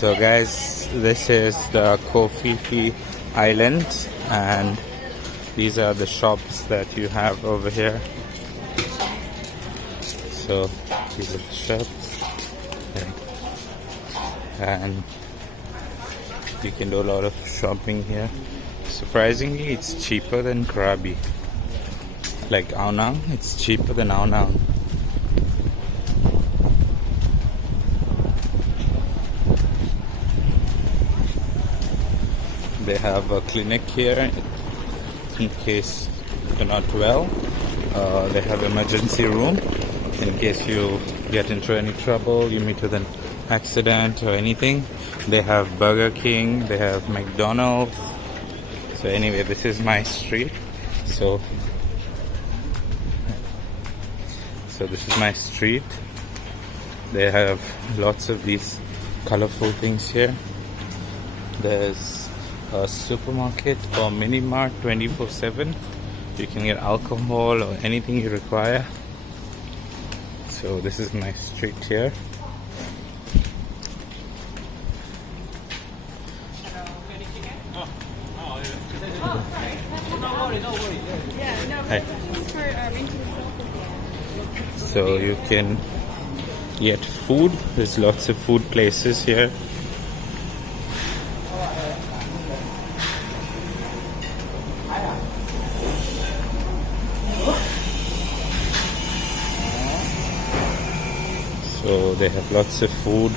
So guys, this is the Koh Phi Phi Islands, and these are the shops that you have over here. So these are the shops, and you can do a lot of shopping here. Surprisingly, it's cheaper than Krabi. Like Aonang, it's cheaper than Aonang. They have a clinic here in case you're not well. They have emergency room in case you get into any trouble, you meet with an accident or anything. They have Burger King, they have McDonald's. So anyway, this is my street. So this is my street. They have lots of these colorful things here. There's a supermarket or mini mart 24/7. You can get alcohol or anything you require. So this is my street here. Hi. So you can get food. There's lots of food places here. So they have lots of food.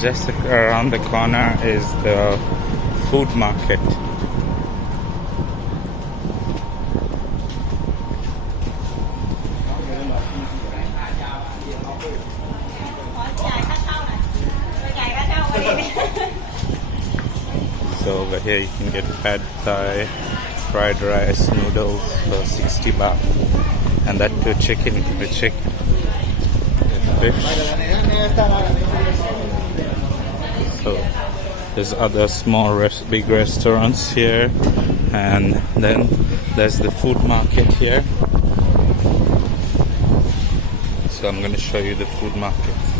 Just around the corner is the food market. So over here you can get pad thai, fried rice, noodles for 60 baht, and that too chicken with chicken, fish. So there's other small big restaurants here, and then there's the food market here. So I'm going to show you the food market.